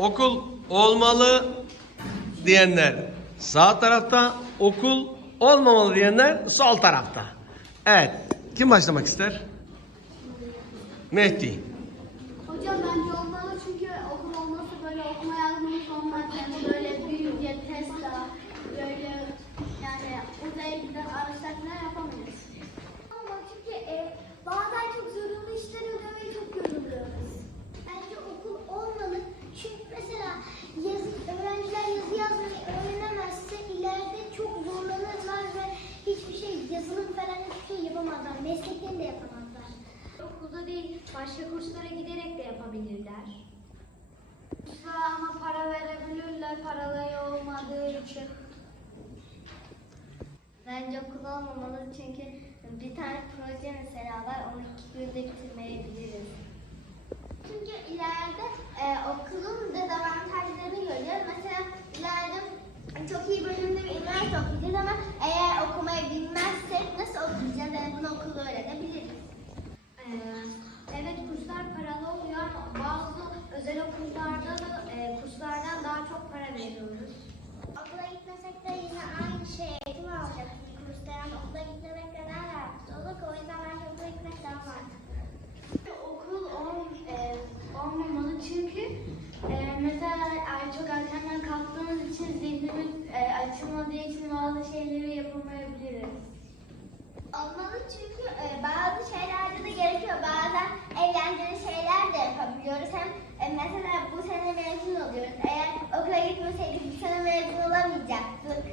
okul olmalı diyenler sağ tarafta, okul olmamalı diyenler sol tarafta. Evet. Kim başlamak ister? Mehdi. Hocam bence olmalı çünkü okul olması böyle okuma yazmamız olmaz. Yani böyle büyüyünce Tesla, böyle yani uzaya giden araçlar falan yapamayız. Ama çünkü e, bazen çok zorunlu işler oluyor ve çok yoruluyoruz. Bence okul olmalı. Çünkü mesela yazı, öğrenciler yazı yazmayı öğrenemezse ileride çok zorlanırlar ve hiçbir şey yazılım falan hiçbir şey yapamazlar. Mesleklerini de yapamazlar. Okulda değil, başka kurslara giderek de yapabilirler. Kurslara ama para verebilirler, paraları olmadığı için. Bence okul olmamalı çünkü bir tane proje mesela var onu iki günde bitirmeyebiliriz. Çünkü ileride e, okulun dezavantajlarını göreceğiz. Mesela ileride çok iyi bölümde bir üniversite okuyacağız ama eğer okumayı bilmezsek nasıl okuyacağız? Yani bunu okulda öğrenebiliriz. Ee, evet kurslar paralı oluyor ama bazı okullarda da e, kurslardan daha çok para veriyoruz. Okula gitmesek de yine aynı şey eğitim alacağız. Kursta yani okula gitmemekle ne alakası olur? O yüzden bence okula gitmek daha mantıklı. Okul ol, e, olmamalı çünkü e, mesela ay, çok erkenden kalktığımız için zihnimiz e, açılmadığı için bazı şeyleri yapamayabiliriz. Olmalı çünkü e, bazı şeylerde de gerekiyor. Bazen eğlenceli şeyler de yapabiliyoruz. Hem e, mesela bu sene mezun oluyoruz. Eğer okula gitmeseydik bu sene mezun olamayacaktık.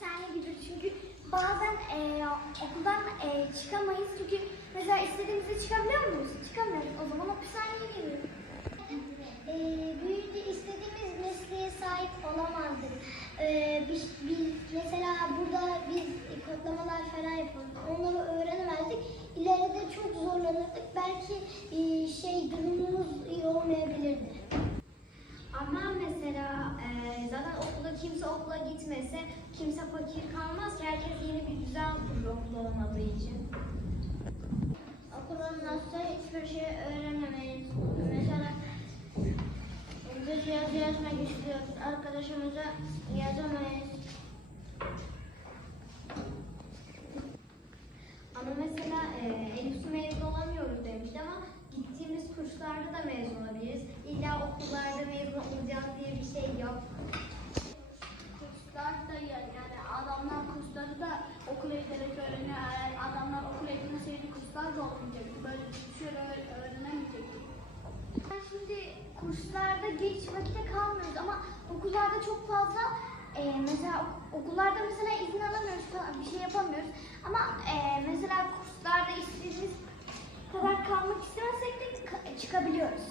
Saniye gibi çünkü bazen e, okuldan e, çıkamayız. Çünkü mesela istediğimizde çıkabiliyor muyuz? Çıkamıyoruz. O zaman hapishaneye giriyoruz. E, büyüyünce istediğimiz mesleğe sahip olamazdık. E, biz, biz mesela burada biz kodlamalar falan yapıyorduk. Onları öğrenemezdik. İleride çok zorlanırdık. Belki e, şey durumumuz iyi olmayabilirdi. Ama mesela e, zaten okula kimse okula gitmese kimse fakir kalmaz ki herkes yeni bir okul olmadığı için. Okul olmazsa hiçbir şey öğrenemeyiz. Mesela biz yazı yazmak istiyoruz. Arkadaşımıza yazamayız. Ama mesela e, Elif mezun olamıyoruz demişti ama gittiğimiz kurslarda da mezun olabiliriz. İlla okullarda mezun olacağız diye bir şey yok. Kurslar da yani adamlar kursları da okula giderek. Eğer adamlar okula gitmeseydi kurslar da olmayacaktı. Böyle öğ- öğrenemeyecektik. Şimdi kurslarda geç vakitte kalmıyoruz ama okullarda çok fazla e, mesela okullarda mesela izin alamıyoruz falan bir şey yapamıyoruz. Ama e, mesela kurslarda istediğimiz kadar kalmak istemezsek de ka- çıkabiliyoruz.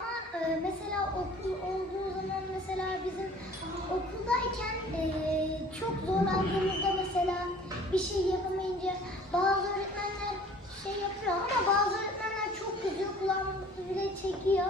Ama e, mesela okul olduğu zaman mesela bizim okuldayken e, çok zorlandığımızda mesela bir şey yapamayınca bazı öğretmenler şey yapıyor ama bazı öğretmenler çok kızıyor kulağımızı bile çekiyor.